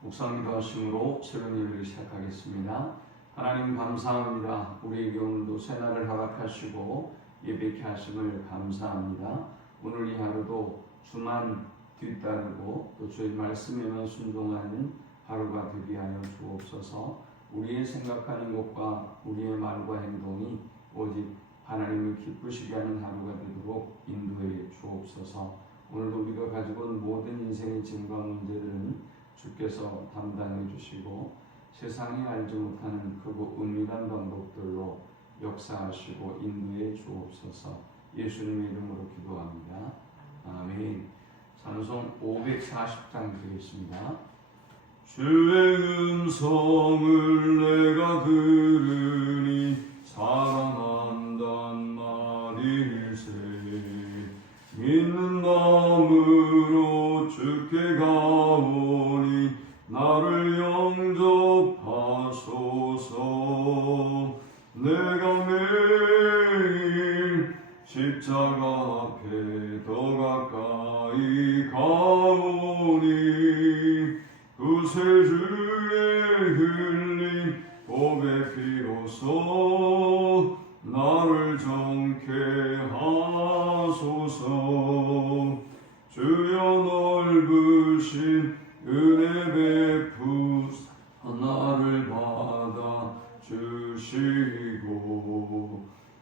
묵상기도 하심으로 새로운 예배를 시작하겠습니다. 하나님 감사합니다. 우리에게 오늘도 새날을 허락하시고 예배케 하심을 감사합니다. 오늘 이 하루도 주만 뒤따르고 또 주의 말씀에만 순종하는 하루가 되게 하여 주옵소서. 우리의 생각하는 것과 우리의 말과 행동이 오직 하나님을 기쁘시게 하는 하루가 되도록 인도해 주옵소서. 오늘도 우리가 가지고 온 모든 인생의 짐과 문제들은 주께서 담당해 주시고 세상이 알지 못하는 크고 은밀한 방법들로 역사하시고 인도해 주옵소서. 예수님의 이름으로 기도합니다. 아멘. 찬송 540장 드리겠습니다. 주의 음성을 내가 들으니 사랑한단 말일세. 믿는 마음으로 주께 가오니 나를 영접하소서. 내가 매일 십자가 앞에 더 가까이 가오니 그새 주의 흘린 보배 피로써 나를 정케 하소서. 주여 넓으신 은혜 베푸사 나를 받아 주시고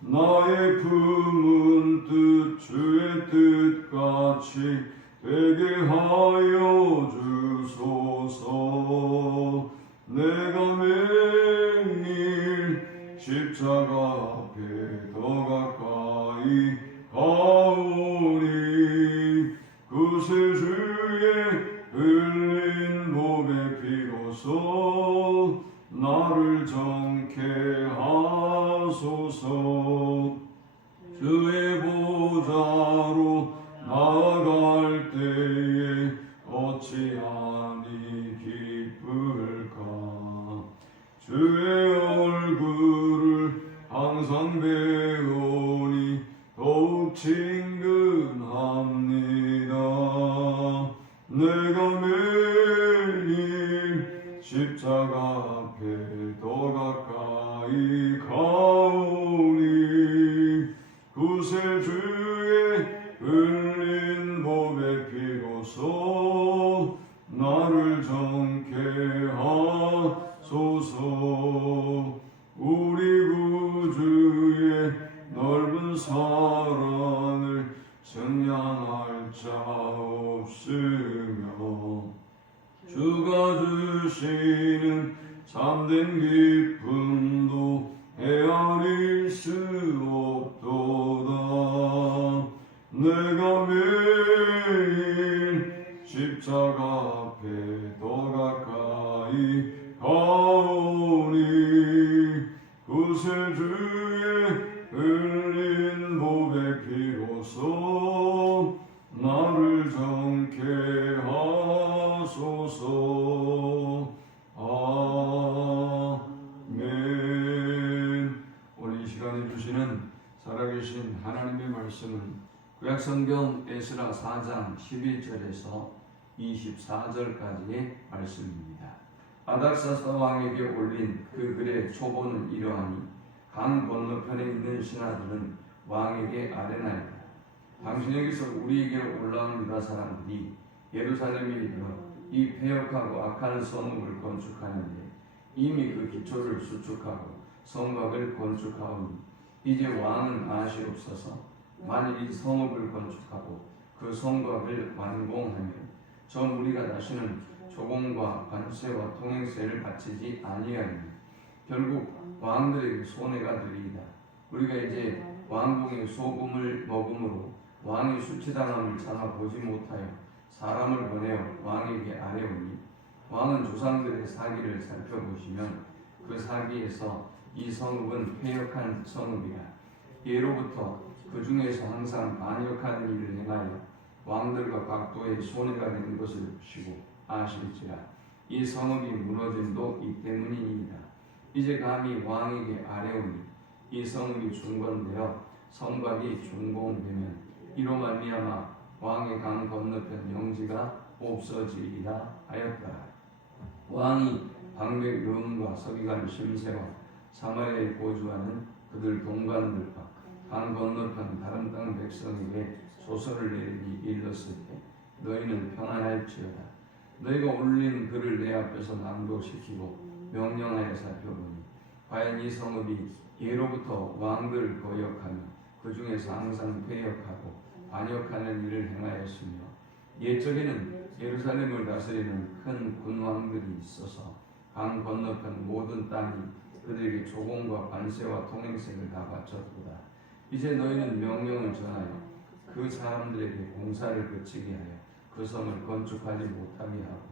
나의 품은 뜻 주의 뜻같이 되게 하여 주소서. 내가 매일 십자가 앞에 더 가까이 가오니 그새 주의 흘린 보배 피로써 나를 정케 하소서. 주의 보좌로 나아갈 때에 어찌하니 기쁠까. 주의 얼굴을 항상 배우니 더욱 친근합니다. 내가 매일 십자가 앞에 더 가까이 가오니 그새 주의 흘린 보배 피로써 나를 정케 하소서. 우리 구주의 넓은 사랑을 증량할 자 없으며 주가 주시는 참된 기쁨도 헤아릴 수 없도다. 내가 매일 십자가 앞에 더 가까이 가오니 그새 주의 흘린 보배 피로써 나를 정케 하소서. 아멘. 오늘 이 시간에 주시는 살아계신 하나님의 말씀은 구약성경 에스라 4장 11절에서 24절까지의 말씀입니다. 아닥사스다 왕에게 올린 그 글의 초본은 이러하니 강 건너편에 있는 신하들은 왕에게 아뢰나이다. 당신에게서 우리에게 올라온 유다 사람들이 예루살렘에 이르러 이 패역하고 악한 성읍을 건축하는데 이미 그 기초를 수축하고 성곽을 건축하오니 이제 왕은 아시옵소서. 만일 이 성읍을 건축하고 그 성곽을 완공하면 저 무리가 다시는 조공과 관세와 통행세를 바치지 아니하리니 결국 왕들에게 손해가 되리이다. 우리가 이제 왕궁의 소금을 먹음으로 왕의 수치당함을 참아 보지 못하여 사람을 보내어 왕에게 아뢰오니 왕은 조상들의 사기를 살펴보시면 그 사기에서 이 성읍은 패역한 성읍이라 예로부터 그 중에서 항상 반역하는 일을 행하여 왕들과 각도의 손해가 되는 것을 보시고 아실지라 이 성읍이 무너짐도 이 때문이니이다. 이제 감히 왕에게 아뢰오니 이 성읍이 중건되어 성곽이 준공되면 이로 말미암아 왕의 강 건너편 영지가 없어지리라 하였더라. 왕이 방백 르음과 서기관 심새와 사마리아에 거주하는 그들 동관들과 강 건너편 다른 땅 백성에게 소설을 내리니 일렀을 때 너희는 평안할지어다. 너희가 올린 글을 내 앞에서 낭독시키고 명령하여 살펴보니 과연 이 성읍이 예로부터 왕들을 거역하며 그 중에서 항상 패역하고 반역하는 일을 행하였으며 옛적에는 예루살렘을 다스리는 큰 군왕들이 있어서 강 건너편 모든 땅이 그들에게 조공과 관세와 통행세를 다 바쳤도다. 이제 너희는 명령을 전하여 그 사람들에게 공사를 그치게 하여 그 성을 건축하지 못하게 하고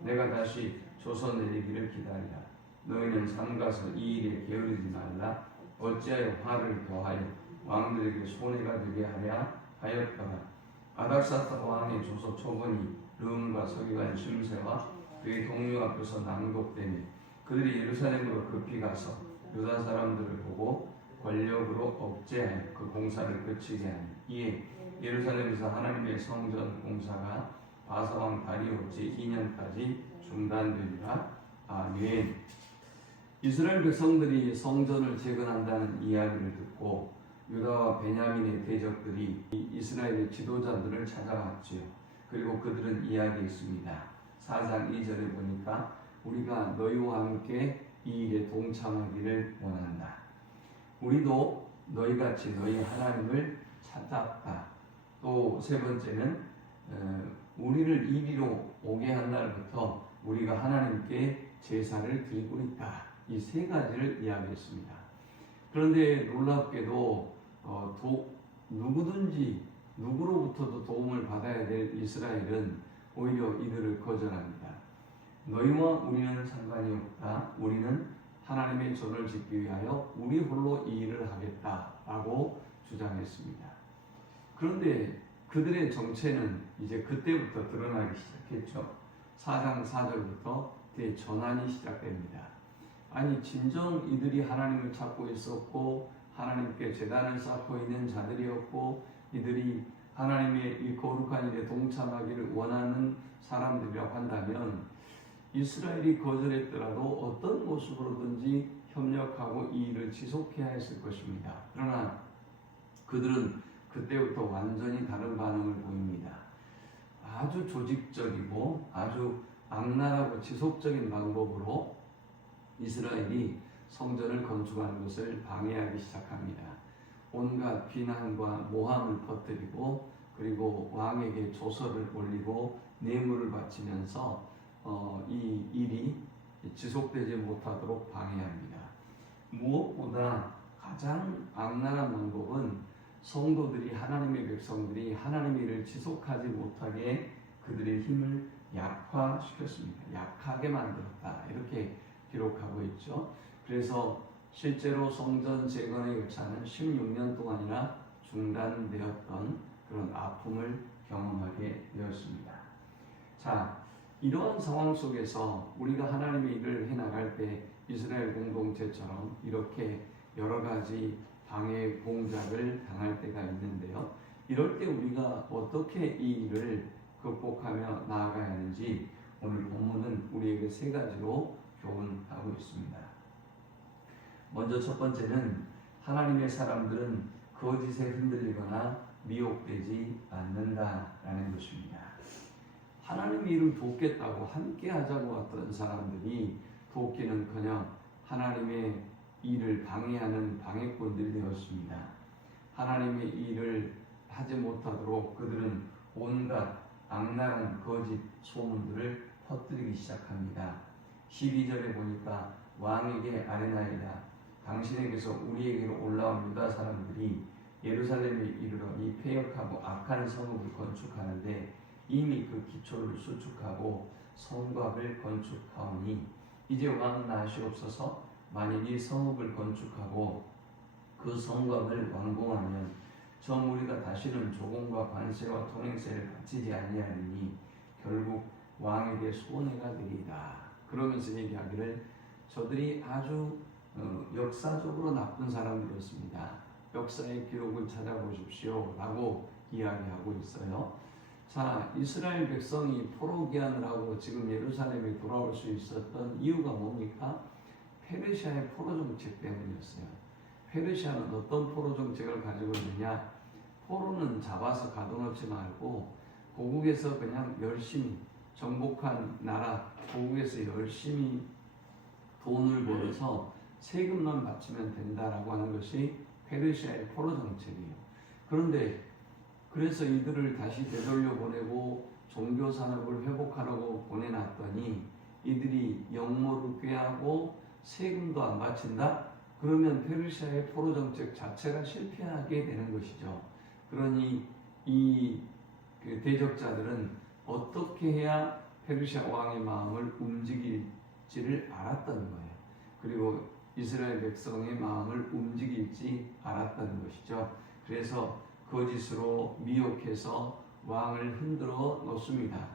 내가 다시 조서 내리기를 기다리라. 너희는 삼가서 이 일에 게으르지 말라. 어찌하여 화를 더하여 왕들에게 손해가 되게 하랴 하였더라. 아닥사스다 왕의 조서 초본이 르음과 서기관 심새와 그의 동료 앞에서 낭독되니 그들이 예루살렘으로 급히 가서 유다 사람들을 보고 권력으로 억제하여 그 공사를 그치게 하니 이에 예루살렘에서 하나님의 성전 공사가 바사왕 다리오 제2년까지 중단되리라. 아멘. 이스라엘 백성들이 성전을 재건한다는 이야기를 듣고 유다와 베냐민의 대적들이 이스라엘의 지도자들을 찾아왔지요. 그리고 그들은 이야기했습니다. 4장 2절에 보니까 우리가 너희와 함께 이 일에 동참하기를 원한다. 우리도 너희같이 너희 하나님을 찾았다. 또 세 번째는 우리를 이리로 오게 한 날부터 우리가 하나님께 제사를 드리고 있다. 이 세 가지를 이야기했습니다. 그런데 놀랍게도 누구든지 누구로부터도 도움을 받아야 될 이스라엘은 오히려 이들을 거절합니다. 너희와 우리는 상관이 없다. 우리는 하나님의 전을 짓기 위하여 우리 홀로 이 일을 하겠다라고 주장했습니다. 그런데 그들의 정체는 이제 그때부터 드러나기 시작했죠. 4장 4절부터 대전환이 시작됩니다. 아니 진정 이들이 하나님을 찾고 있었고 하나님께 제단을 쌓고 있는 자들이었고 이들이 하나님의 이 거룩한 일에 동참하기를 원하는 사람들이라고 한다면 이스라엘이 거절했더라도 어떤 모습으로든지 협력하고 이 일을 지속해야 했을 것입니다. 그러나 그들은 그때부터 완전히 다른 반응을 보입니다. 아주 조직적이고 아주 악랄하고 지속적인 방법으로 이스라엘이 성전을 건축하는 것을 방해하기 시작합니다. 온갖 비난과 모함을 퍼뜨리고 그리고 왕에게 조서를 올리고 뇌물을 바치면서 이 일이 지속되지 못하도록 방해합니다. 무엇보다 가장 악랄한 방법은 성도들이 하나님의 백성들이 하나님의 일을 지속하지 못하게 그들의 힘을 약화시켰습니다. 약하게 만들었다. 이렇게 기록하고 있죠. 그래서 실제로 성전 재건의 열차는 16년 동안이나 중단되었던 그런 아픔을 경험하게 되었습니다. 자, 이러한 상황 속에서 우리가 하나님의 일을 해나갈 때 이스라엘 공동체처럼 이렇게 여러 가지 방해 공작을 당할 때가 있는데요. 이럴 때 우리가 어떻게 이 일을 극복하며 나아가야 하는지 오늘 본문은 우리에게 세 가지로 교훈하고 있습니다. 먼저 첫 번째는 하나님의 사람들은 거짓에 흔들리거나 미혹되지 않는다라는 것입니다. 하나님의 일을 돕겠다고 함께 하자고 왔던 사람들이 돕기는커녕 하나님의 일을 방해하는 방해꾼들이 되었습니다. 하나님의 일을 하지 못하도록 그들은 온갖 악랄한 거짓 소문들을 퍼뜨리기 시작합니다. 12절에 보니까 왕에게 아뢰나이다. 당신에게서 우리에게로 올라온 유다 사람들이 예루살렘에 이르러니 패역하고 악한 성읍을 건축하는데 이미 그 기초를 수축하고 성곽을 건축하오니 이제 왕은 나시옵소서. 만일 이 성읍을 건축하고 그 성곽을 완공하면 정 우리가 다시는 조공과 관세와 통행세를 바치지 아니하리니 결국 왕에게 손해가 되리이다. 그러면서 얘기하기를 저들이 아주 역사적으로 나쁜 사람들이었습니다. 역사의 기록을 찾아보십시오 라고 이야기하고 있어요. 자, 이스라엘 백성이 포로기한을 하고 지금 예루살렘에 돌아올 수 있었던 이유가 뭡니까? 페르시아의 포로 정책 때문이었어요. 페르시아는 어떤 포로 정책을 가지고 있느냐? 포로는 잡아서 가둬놓지 말고 고국에서 그냥 열심히 정복한 나라 고국에서 열심히 돈을 벌어서 세금만 바치면 된다라고 하는 것이 페르시아의 포로 정책이에요. 그런데 그래서 이들을 다시 되돌려 보내고 종교 산업을 회복하라고 보내놨더니 이들이 영모를 꾀하고 세금도 안 바친다? 그러면 페르시아의 포로 정책 자체가 실패하게 되는 것이죠. 그러니 이 대적자들은 어떻게 해야 페르시아 왕의 마음을 움직일지를 알았던 거예요. 그리고 이스라엘 백성의 마음을 움직일지 알았던 것이죠. 그래서 거짓으로 미혹해서 왕을 흔들어 놓습니다.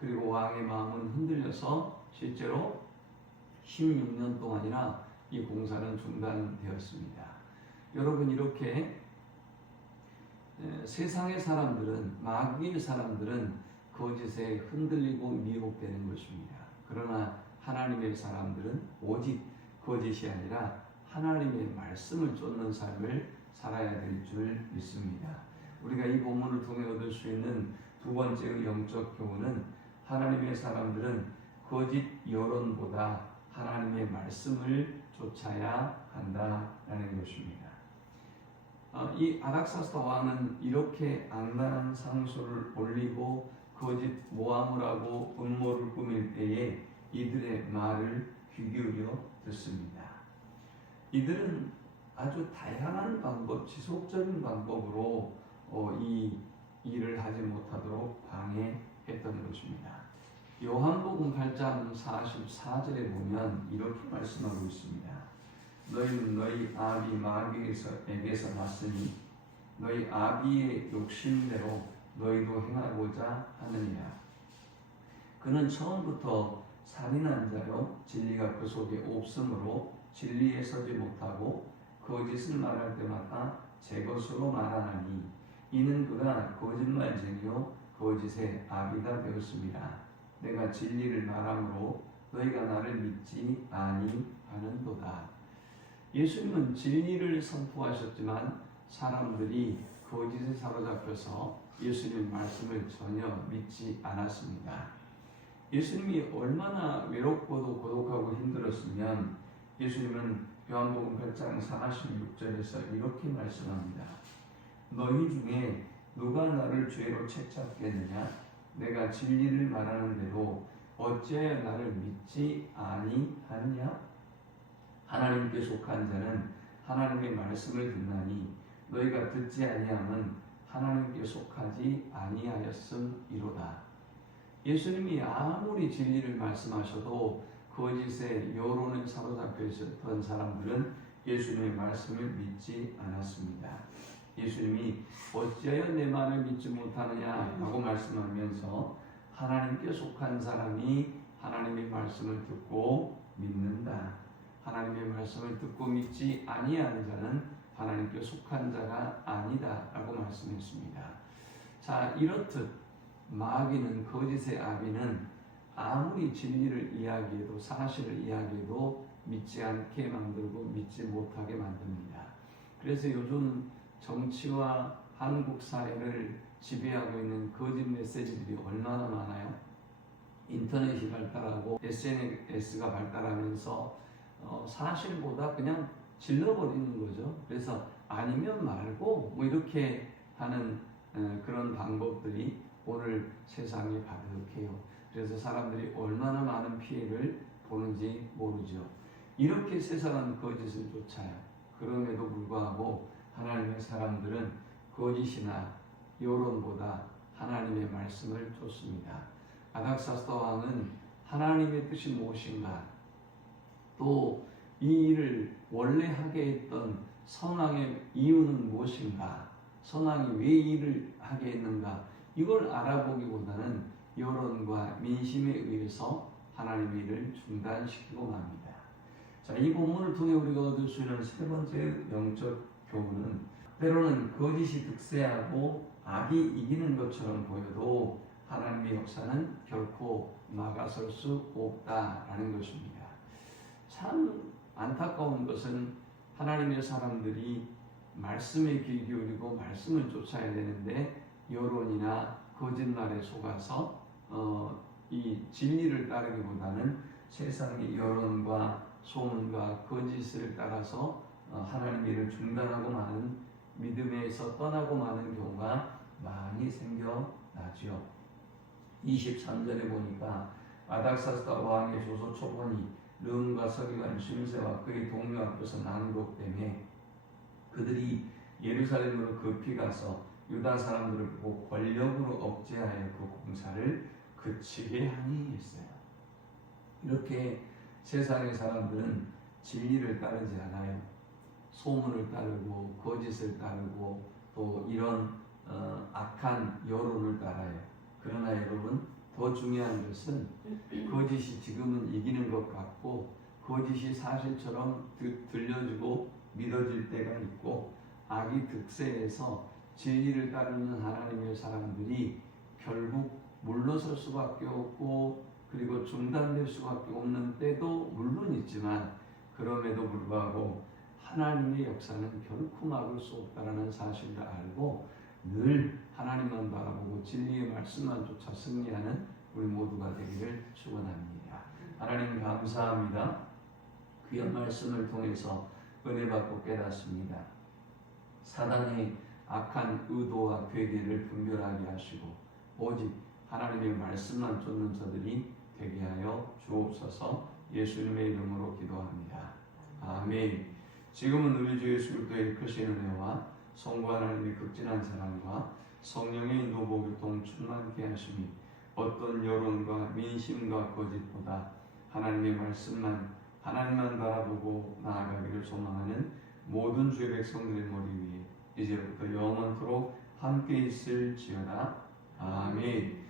그리고 왕의 마음은 흔들려서 실제로 16년 동안이나 이 공사는 중단되었습니다. 여러분, 이렇게 세상의 사람들은, 마귀의 사람들은 거짓에 흔들리고 미혹되는 것입니다. 그러나 하나님의 사람들은 오직 거짓이 아니라 하나님의 말씀을 쫓는 삶을 살아야 될 줄 믿습니다. 우리가 이 본문을 통해 얻을 수 있는 두 번째의 영적 교훈은 하나님의 사람들은 거짓 여론보다 하나님의 말씀을 쫓아야 한다라는 것입니다. 이 아닥사스다 왕은 이렇게 안간한 상소를 올리고 거짓 모함을 하고 음모를 꾸밀 때에 이들의 말을 귀 기울여 듣습니다. 이들은 아주 다양한 방법, 지속적인 방법으로 이 일을 하지 못하도록 방해했던 것입니다. 요한복음 8장 44절에 보면 이렇게 말씀하고 있습니다. 너희는 너희 아비 마귀에게서 났으니 너희 아비의 욕심대로 너희도 행하고자 하느니라. 그는 처음부터 살인한 자요 진리가 그 속에 없으므로 진리에 서지 못하고 거짓을 말할 때마다 제 것으로 말하나니 이는 그가 거짓말쟁이요 거짓의 아비가 되었습니다. 내가 진리를 말함으로 너희가 나를 믿지 아니하는도다. 예수님은 진리를 선포하셨지만 사람들이 거짓에 사로잡혀서 예수님 말씀을 전혀 믿지 않았습니다. 예수님이 얼마나 외롭고도 고독하고 힘들었으면 예수님은 요한복음 8장 46절에서 이렇게 말씀합니다. 너희 중에 누가 나를 죄로 책잡겠느냐? 내가 진리를 말하는 대로 어찌하여 나를 믿지 아니하느냐? 하나님께 속한 자는 하나님의 말씀을 듣나니 너희가 듣지 아니함은 하나님께 속하지 아니하였음이로다. 예수님이 아무리 진리를 말씀하셔도 거짓의 여론에 사로잡혀 있었던 사람들은 예수님의 말씀을 믿지 않았습니다. 예수님이 어찌하여 내 말을 믿지 못하느냐라고 말씀하면서 하나님께 속한 사람이 하나님의 말씀을 듣고 믿는다. 하나님의 말씀을 듣고 믿지 아니하는 자는 하나님께 속한 자가 아니다라고 말씀했습니다. 자, 이렇듯 마귀는, 거짓의 아비는 아무리 진리를 이야기해도, 사실을 이야기해도 믿지 않게 만들고 믿지 못하게 만듭니다. 그래서 요즘 정치와 한국 사회를 지배하고 있는 거짓 메시지들이 얼마나 많아요. 인터넷이 발달하고 SNS가 발달하면서 사실보다 그냥 질러버리는 거죠. 그래서 아니면 말고 뭐 이렇게 하는 그런 방법들이 오늘 세상이 가득해요. 그래서 사람들이 얼마나 많은 피해를 보는지 모르죠. 이렇게 세상은 거짓을 쫓아요. 그럼에도 불구하고 하나님의 사람들은 거짓이나 여론보다 하나님의 말씀을 쫓습니다. 아닥사스다 왕은 하나님의 뜻이 무엇인가, 또 이 일을 원래 하게 했던 선왕의 이유는 무엇인가, 선왕이 왜 이 일을 하게 했는가, 이걸 알아보기보다는 여론과 민심에 의해서 하나님의 일을 중단시키고 맙니다. 자, 이 본문을 통해 우리가 얻을 수 있는 세 번째 영적 교훈은 때로는 거짓이 득세하고 악이 이기는 것처럼 보여도 하나님의 역사는 결코 막아설 수 없다라는 것입니다. 참 안타까운 것은 하나님의 사람들이 말씀에 귀 기울이고 말씀을 쫓아야 되는데 여론이나 거짓말에 속아서 이 진리를 따르기보다는 세상의 여론과 소문과 거짓을 따라서 하나님의 일을 중단하고 마는, 믿음에서 떠나고 마는 경우가 많이 생겨나죠. 23절에 보니까 아닥사스다 왕의 조소 초본이 르음과 서기관 심세와 그의 동료 앞에서 난국되매 그들이 예루살렘으로 급히 가서 유다 사람들을 보고 권력으로 억제하여 그 공사를 그치게 하니 했어요. 이렇게 세상의 사람들은 진리를 따르지 않아요. 소문을 따르고 거짓을 따르고 또 이런 악한 여론을 따라요. 그러나 여러분, 더 중요한 것은 거짓이 지금은 이기는 것 같고 거짓이 사실처럼 들려주고 믿어질 때가 있고 악이 득세해서 진리를 따르는 하나님의 사람들이 결국 물러설 수밖에 없고 그리고 중단될 수밖에 없는 때도 물론 있지만 그럼에도 불구하고 하나님의 역사는 결코 막을 수 없다는 사실을 알고 늘 하나님만 바라보고 진리의 말씀만 쫓아 승리하는 우리 모두가 되기를 축원합니다. 하나님 감사합니다. 귀한 말씀을 통해서 은혜 받고 깨닫습니다. 사단의 악한 의도와 괴계를 분별하게 하시고 오직 하나님의 말씀만 쫓는 저들이 되게 하여 주옵소서. 예수님의 이름으로 기도합니다. 아멘. 지금은 우리 주 예수 그리스도의 크신 은혜와 성부 하나님의 극진한 사랑과 성령의 인도 보교통 충만케 하심이 어떤 여론과 민심과 거짓보다 하나님의 말씀만, 하나님만 바라보고 나아가기를 소망하는 모든 주의 백성들의 머리 위에 이제부터 영원토록 함께 있을지어다. 아멘.